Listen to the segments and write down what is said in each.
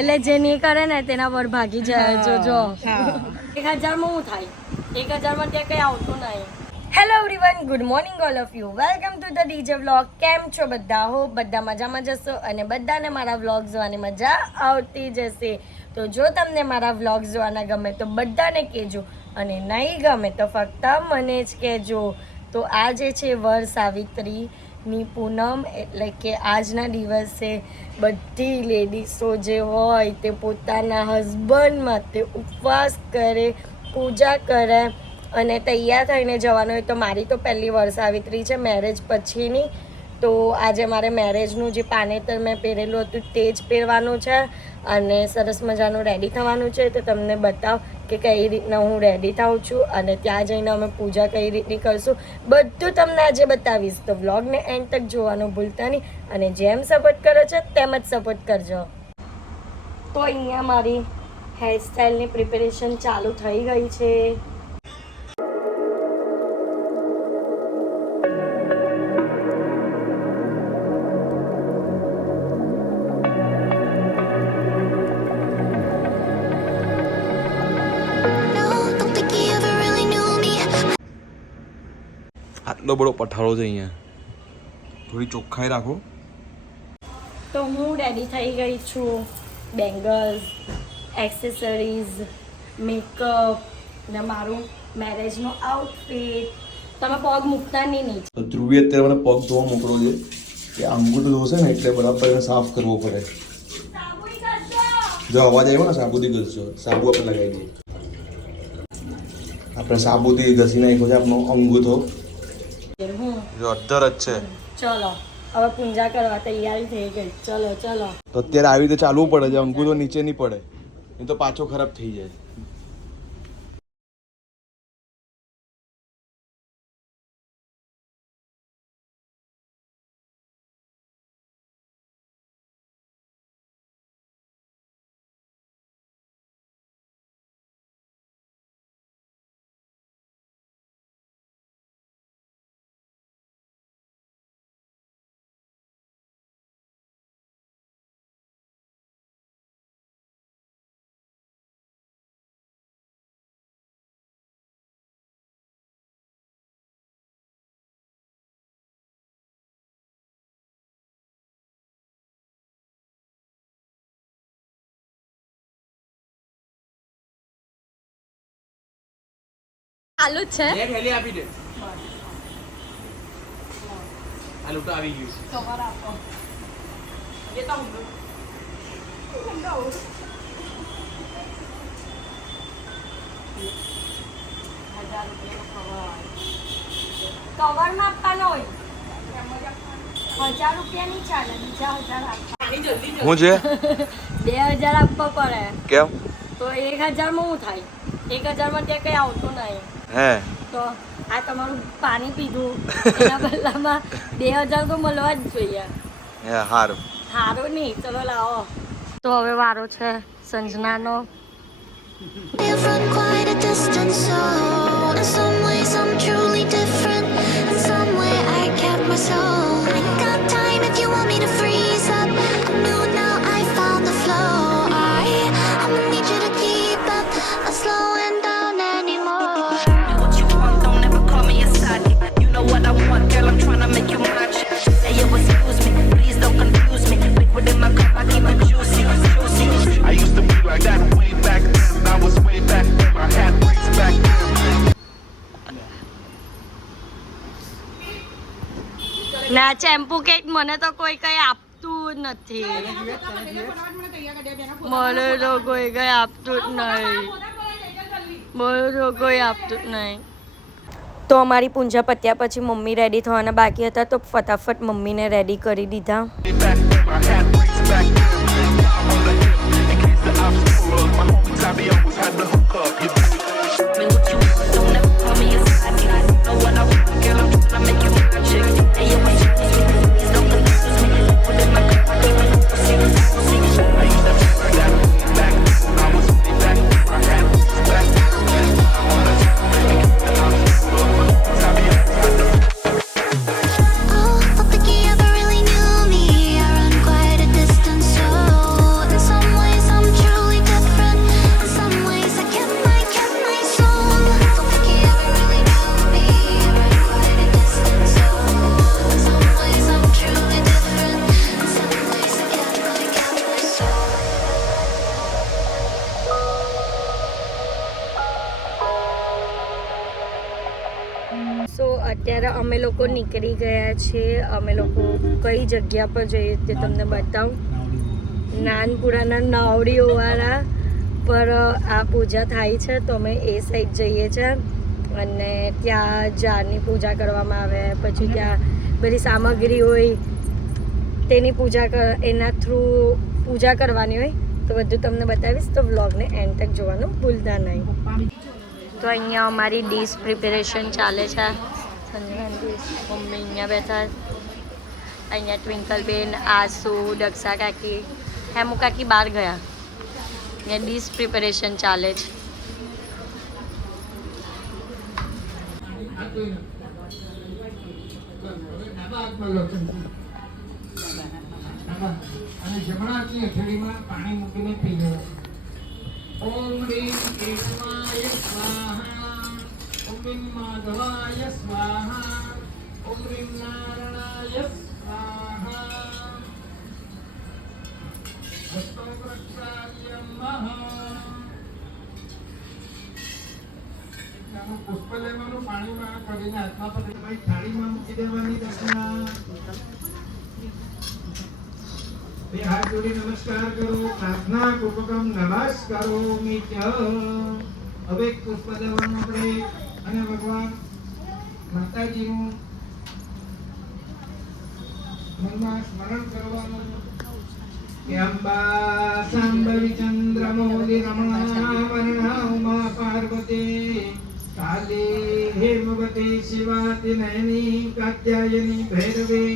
એટલે જે નહીં કરે ને તેના પર ભાગી જાય જોજો 1000 માં શું થાય 1000 માં ત્યાં કઈ આવતું નહીં. Hello everyone, good morning all of you. Welcome to the DJ vlog. કેમ છો બધા? હો બધા મજામાં જશો અને બધાને મારા વ્લોગ જોવાની મજા આવતી જશે. તો જો તમને મારા વ્લોગ જોવાના ગમે તો બધાને કહેજો અને નહીં ગમે તો ફક્ત મને જ કહેજો. તો આ જે છે વર સાવિત્રીની પૂનમ, એટલે કે આજના દિવસે બધી લેડીઝો જે હોય તે પોતાના હસબન્ડ માટે ઉપવાસ કરે, પૂજા કરે અને તૈયાર થઈને જવાનું હોય. તો મારી તો પહેલી વર સાવિત્રી છે મેરેજ પછીની. તો આજે મારે મેરેજનું જે પાનેતર મેં પહેરેલું હતું તે જ પહેરવાનું છે અને સરસ મજાનું રેડી થવાનું છે. તો તમને બતાવ કે કઈ રીતના હું રેડી થાઉં છું અને ત્યાં જઈને અમે પૂજા કઈ રીતની કરશું બધું તમને આજે બતાવીશ. તો વ્લોગને એન્ડ તક જોવાનું ભૂલતા નહીં અને જેમ સપોર્ટ કરો છો તેમ જ સપોર્ટ કરજો. તો અહીંયા મારી હેરસ્ટાઈલની પ્રિપેરેશન ચાલુ થઈ ગઈ છે. આટલો બધો પઠારો છે અહીંયા, થોડી ચોખ્ખાઈ રાખો. તો હું રેડી થઈ ગઈ છું. બેંગલ્સ, એક્સેસરીઝ, મેકઅપ ને મારું મેરેજનું આઉટફિટ. તમે પગ મૂકતા નહીં નીચે. તો ધ્રુવી અત્યારે મને પગ ધોવા મોકલો છે કે અંગૂઠો ધોશે ને એટલે બરાબર એને સાફ કરવો પડે. જો અવાજ આવ્યો ને સાબુથી ઘસજો, સાબુ આપણે લગાવી દઈએ. આપણે સાબુથી ઘસી નાખ્યો છે આપણો અંગૂઠો. જો અધર જ છે. ચલો હવે પૂજા કરવા તૈયારી થઈ ગઈ. ચલો ચલો. તો અત્યારે આવી રીતે ચાલવું પડે છે, અંગૂઠો નીચે નહીં પડે નહીં તો પાછો ખરાબ થઈ જાય. ચાલુ છે. હેલી આપી દે. આ લૂટો આવી ગયું. કવર આપો. એ તો કવર માં આપવાનો હોય. 1000 રૂપિયા નહીં ચાલે, બીજા 1000 આપવા. શું છે? 2000 આપવા પડે. કેમ? તો 1000 માં શું થાય? 1000 માં ત્યાં કઈ આવતું નહીં. હે તો આ તમારું પાણી પીધું એના બદલામાં 2000 તો મળવા જ જોઈએ. હે હારું. સારું નહીં, ચલો લાવો. તો હવે વારો છે સંજનાનો. We've run quite a distance, so in some ways I'm truly different. In some way I kept my soul. I got time if you want me to freeze up. I'm new now, I found the flow. I'ma need you to keep up, not slowing down anymore. What you want, don't ever call me a side. You know what I want, girl, I'm tryna make you mine. Hey, yo, excuse me, please don't confuse me. Liquid in my cup, I keep it juicy, juicy. I used to be like that way back then. I was way back then. I had ways back then. ના ચેમ્પુ cake મને તો કોઈ કઈ આપતું જ નથી. મને તો કોઈ કઈ આપતું જ નહીં. મને તો કોઈ આપતું જ નહીં. તો અમારી પૂજા પત્યા પછી મમ્મી રેડી થવાના બાકી હતા તો ફટાફટ મમ્મીને રેડી કરી દીધા. Way back then. I had ways back then. I'm on the hip. In case the obstacle was my homies, I be always had the hook up. You dig it? Me what you want, don't ever call me a side. Know what I want, girl, I'm tryna make you my chick. Hey, yo, excuse me, please don't confuse me. Liquid in my cup, I keep it juicy, juicy. I used to be like that way back then. I was way back then. I had ways back then. I'm on the hip. In case the obstacle was my homies, I be always had the hook up. Oh, don't think he ever really knew me. I run અત્યારે અમે લોકો નીકળી ગયા છીએ. અમે લોકો કઈ જગ્યા પર જઈએ તે તમને બતાવું. નાનપુરાના નાવડીઓવાળા પર આ પૂજા થાય છે તો અમે એ સાઈડ જઈએ છીએ અને ત્યાં ઝાડની પૂજા કરવામાં આવે. પછી ત્યાં બધી સામગ્રી હોય તેની એના થ્રુ પૂજા કરવાની હોય. તો બધું તમને બતાવીશ, તો વ્લોગને એન્ડ તક જોવાનું ભૂલતા નહીં. તો અહીંયા અમારી ડીશ પ્રિપેરેશન ચાલે છે. મમ્મી અહીંયા બેઠા, અહીંયા ટ્વિંકલબેન, આસુ, દક્ષા કાકી, હેમુ કાકી બહાર ગયા. અહીંયા ડીશ પ્રિપેરેશન ચાલે છે. અને જમણા હાથની હથેળીમાં પાણી મૂકીને પી લેવું. ઓમ રીમ કેશવાય સ્વાહા, ઓમ રીમ માધવાય સ્વાહા, ઓમ રીમ નારાયણાય સ્વાહા. હસ્તો પ્રક્ષાલ્ય મહા. પુષ્પ લેવાનું, પાણીમાં કરીને હાથમાં પકડી થાળીમાં મૂકી દેવાની. દક્ષિણા બે હાથ જોડી નમસ્કાર કરો. પ્રાર્થના પૂર્વકમ નમસ્કારોમિ ચ. હવે પુષ્પ દેવાનું આપણે અને ભગવાન માતાજીનું મનમાં સ્મરણ કરવાનું કે અંબા સાંભવી ચંદ્રમૌલી રમણા વર્ણા ઉમા પાર્વતી કાલે હેમવતી શિવાતિ નયની કાત્યાયની ભૈરવી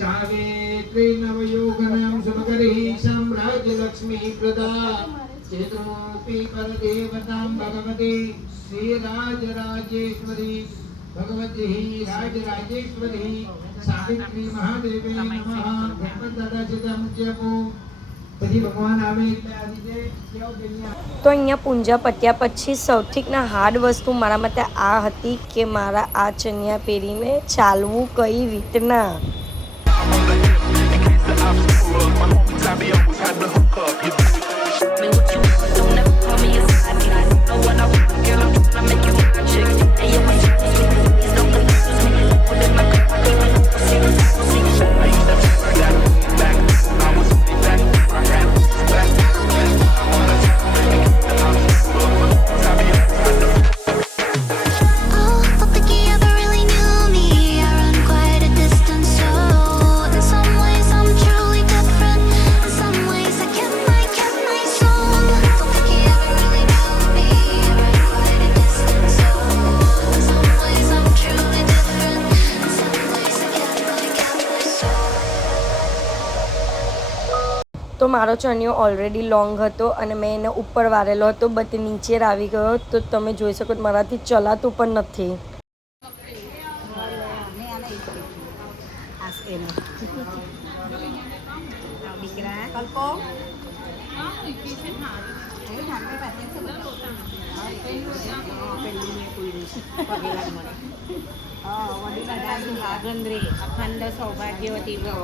સાવેત્રી નવયોગનામ શુભકરી સામ્રાજ્ય લક્ષ્મી પ્રદા ચેત્રોપી પરદેવતામ ભગવતી શ્રી રાજરાજેશ્વરી ભગવતી રાજરાજેશ્વરી સાવિત્રી મહાદેવી નમઃ. ગણપત દાદા જતા મુજ્જપો. પછી ભગવાન આવે એટલે આ રીતે કેવો બેનિયા. તો અહીંયા પૂંજા પત્યા પછી સૌથી હાર્ડ વસ્તુ મારા માટે આ હતી કે મારા આ ચણિયા પહેરીને ચાલવું કઈ રીતના. Oh, don't think you ever really knew me. I run quite a distance, so in some ways I'm truly different. In some ways I kept my soul. Don't think you ever really knew me. I run quite a distance, so in some ways I'm truly different. In some ways I kept my soul. તો મારો ચણિયો already long હતો અને મેં એને ઉપર વારેલો હતો, but નીચે આવી ગયો. તો તમે જોઈ શકો છો મારાથી ચલાતું પણ નથી. અખંડ સૌભાગ્યવતી ભવ.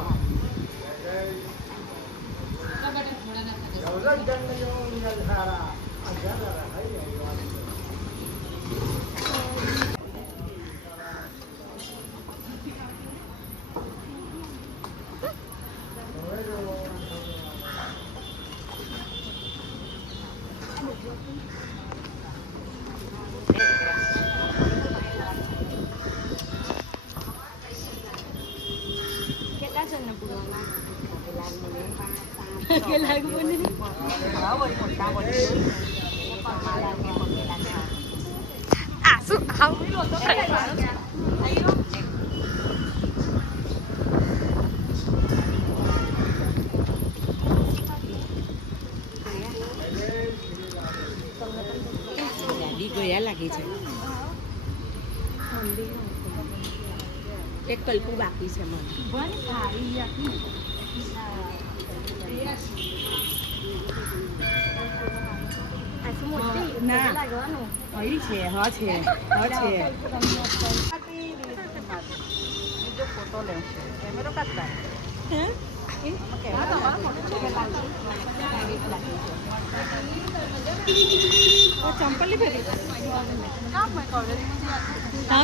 ગયા લાગે છે. એક કલ્પું બાકી છે મને. ના અહીં છે, હા છે, હા છે. બીજો ફોટો લેવ છે, કેમેરો કાઢતા. ચંપલી પહેરી હા મેં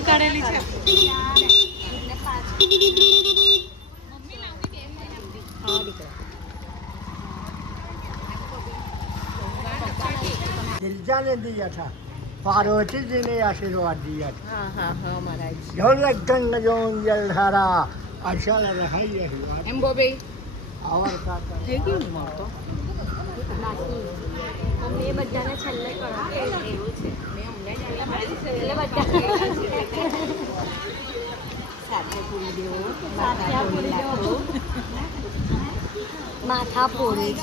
કાઢેલી છે दिलजा ने दिया था, पार्वती जी ने आशीर्वाद दिया था। હા હા હા મહારાજ जो लगन जो जलधारा अच्छा लग रहा है ये हुआ એમ બોબે और का થઈ ગયું ને તો મમ્મી બધાને છેલ્લે કરો એવું છે મેં હમણાં જ એટલે બધા સાથે પૂરી દેવો માથા પૂરી દેવો. માથા ફોડી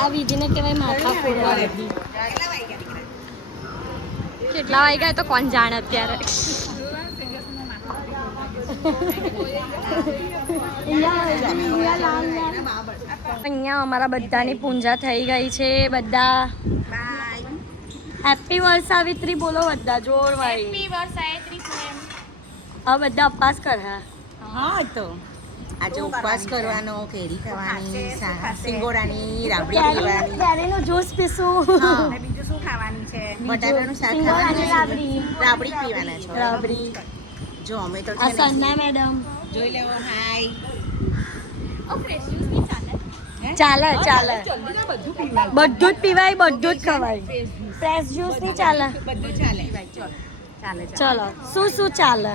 આ વિધિને કહેવાય માથા ફોડવા બધી. કેટલા વાગ્યા તો કોણ જાણે અત્યારે. અહીંયા અમારા બધાની પૂજા થઈ ગઈ છે. બધા હેપી વરસાવિત્રી બોલો બધા જોરવાળી. હવે બધા અપવાસ કરે. હા તો આજે ઉપવાસ કરવાનો કેરી ખાવાની સિંગોડાની રાબડી પીવાની કેરીનું જ્યુસ પીશું. બીજું શું ખાવાનું છે બટાકાનું શાક સિંગોડાની ખાવાનું રાબડી. રાબડી પીવાના છે રાબડી. જો અમે તો આ સન્ના મેડમ જોઈ લેવો હાય ચાલે ચાલે બધું જ પીવાય બધું જ ખવાય. ફ્રેશ જ્યુસ નહીં ચાલે. બધું ચાલે ચાલે ચલો શું શું ચાલે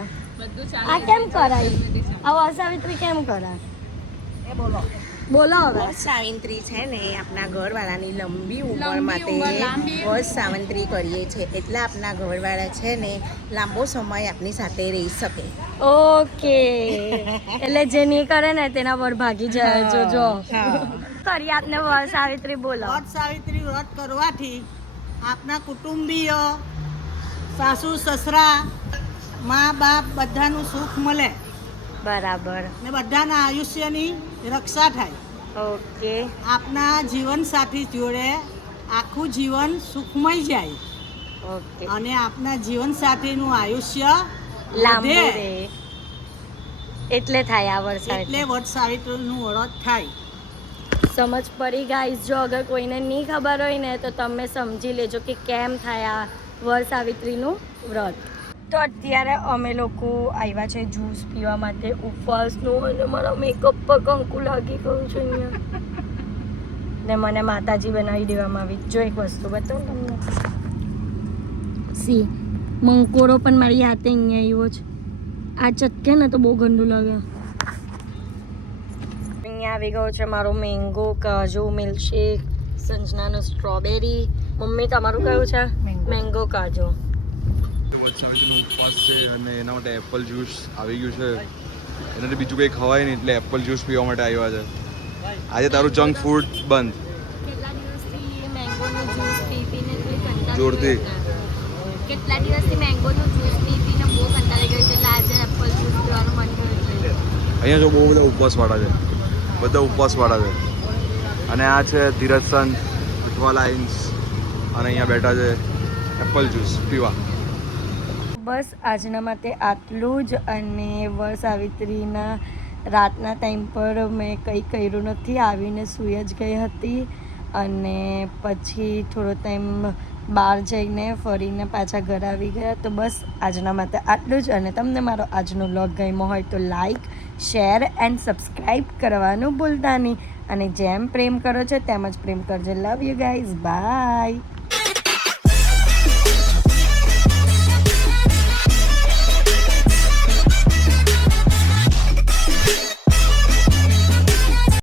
આ કેમ કરાય આ વરસાવિત્રી કેમ કરાય એ બોલો બોલો હવે. વર્ષ સાવિત્રી છે ને આપણા ઘરવાળાની લંબી ઉંમર માટે વર્ષ સાવિત્રી કરીએ છીએ એટલે આપણા ઘરવાળા છે ને લાંબો સમય આપણી સાથે રહી શકે ઓકે એટલે જે નહીં કરે ને તેના પર ભાગી જાય જોજો. કરી આપને વરસાવિત્રી બોલો. વ્રત સાવિત્રી વ્રત કરવાથી આપના કુટુંબીઓ સાસુ સસરા મા બાપ બધાનું સુખ મળે બરાબર. ને બધાના આયુષ્યની રક્ષા થાય. ઓકે આપના જીવનસાથી જોડે આખું જીવન સુખમય જાય ઓકે અને આપના જીવનસાથીનું આયુષ્ય લાંબુ વધે. રહે એટલે થાય આ એટલે વરસાવિત્રી. વ્રત સાવિત્રીનું વ્રત થાય. સમજ પડી ગાઈસ. જો અગર કોઈને નહીં ખબર હોય ને તો તમે સમજી લેજો કે કેમ થાય આ વરસાવિત્રીનું વ્રત. તો અત્યારે અમે લોકો આવ્યા છે જ્યુસ પીવા માટે ઉપવાસનું અને મારા મેકઅપ પર કંકુ લાગી ગયું છે અહીંયા ને મને માતાજી બનાવી દેવામાં આવી. જો એક વસ્તુ બતાવું તમને. સી મંકોડો પણ મારી હાથે અહીંયા આવ્યો છે. આ ચટકે ને તો બહુ ગંદુ લાગે. અહીંયા આવી ગયો છે મારો મેંગો કાજુ મિલ્કશેક, સંજનાનો સ્ટ્રોબેરી. મમ્મી તમારું કયું છે? મેંગો કાજુ. વરસાવિત્રીનો ઉપવાસ છે અને એના માટે એપલ જ્યુસ આવી ગયું છે. એનાથી બીજું કંઈ ખવાય નહીં એટલે એપલ જ્યુસ પીવા માટે આવ્યા છે. આજે તારું જંક ફૂડ બંધ કેટલા દિવસથી મેંગોનું જ્યુસ પી પીને કંટાળી જોરથી. કેટલા દિવસથી મેંગોનું જ્યુસ પી પીને બહુ કંટાળી ગઈ છે એટલે આજે એપલ જ્યુસ પીવાનું મન થયું છે. અહીંયા જો બહુ બધા ઉપવાસવાળા છે. બધા ઉપવાસવાળા છે અને આ છે ધીરજ સંત વિઠવા લાઇન્સ અને અહીંયા બેઠા છે એપલ જ્યુસ પીવા. બસ આજના માટે આટલું જ. અને વરસાવિત્રીના રાતના ટાઈમ પર મેં કંઈ કર્યું નથી. આવીને સૂઈ જ ગઈ હતી અને પછી થોડો ટાઈમ બહાર જઈને ફરીને પાછા ઘર આવી ગયા. તો બસ આજના માટે આટલું જ. અને તમને મારો આજનો વ્લોગ ગમ્યો હોય તો લાઈક શેર એન્ડ સબસ્ક્રાઈબ કરવાનું ભૂલતા નહીં. અને જેમ પ્રેમ કરો છો તેમ જ પ્રેમ કરજો. Love you guys. બાય.